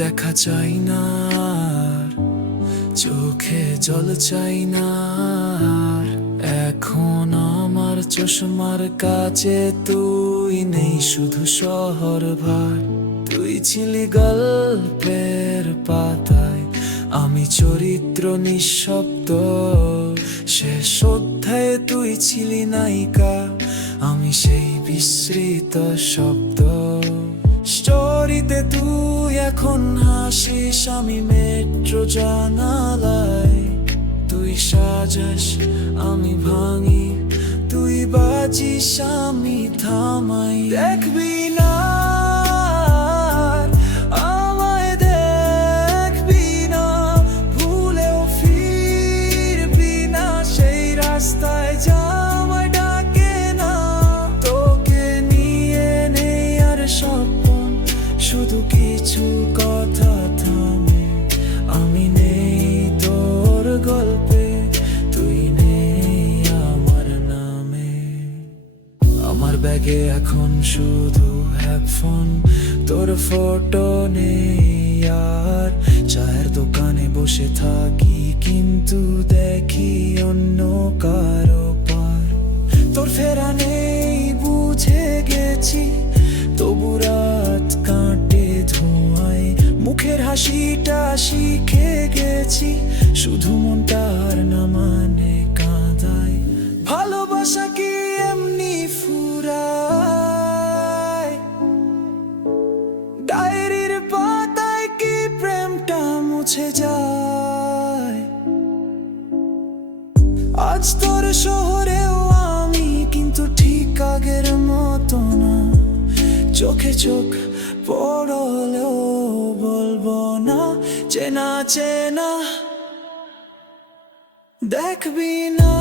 দেখা চাই না, চোখে জল চাই না। এখন আমার চশমার কাছে তুই নেই, শুধু শহর ভার। তুই ছিলি গল্পের পাতায়, আমি চরিত্র নিঃশব্দ। শেষ অধ্যায়ে তুই ছিলি নায়িকা, আমি সেই বিস্মৃত শব্দ। স্টোরিতে তুই এখন হাসিস, আমি মেট্রো জানালায়। তুই সাজাস, আমি ভাঙি, তুই বাজিস, আমি থামাই। দেখবি না আমায়, দেখবি না, ভুলেও ফিরবি না সেই রাস্তায় যা আমায় ডাকে না। তোকে নিয়ে নেই আর স্বপ্ন, শুধু কিছু কথা থামে। আমি নেই তোর গল্পে, তুই নেই আমার নামে। আমার ব্যাগে এখন শুধু হেডফোন, তোর ফটো নেই আর। চায়ের দোকানে বসে থাকি, কিন্তু দেখি অন্য কারো পার। তোর ফেরা নেই বুঝে গেছি, তবু রাত কাটে ধোঁয়ায়। মুখের হাসিটা শিখে গেছি, শুধু মনটার না মানে কাঁদায়। ভালোবাসা কি এমনি ফুরায়? ডায়েরির পাতায় কি প্রেমটা মুছে যায়? আজ তোর শহরেও আমি, কিন্তু ঠিক আগের মতো না। চোখে চোখ পড়লেও বলবো না চেনা চেনা। দেখবি না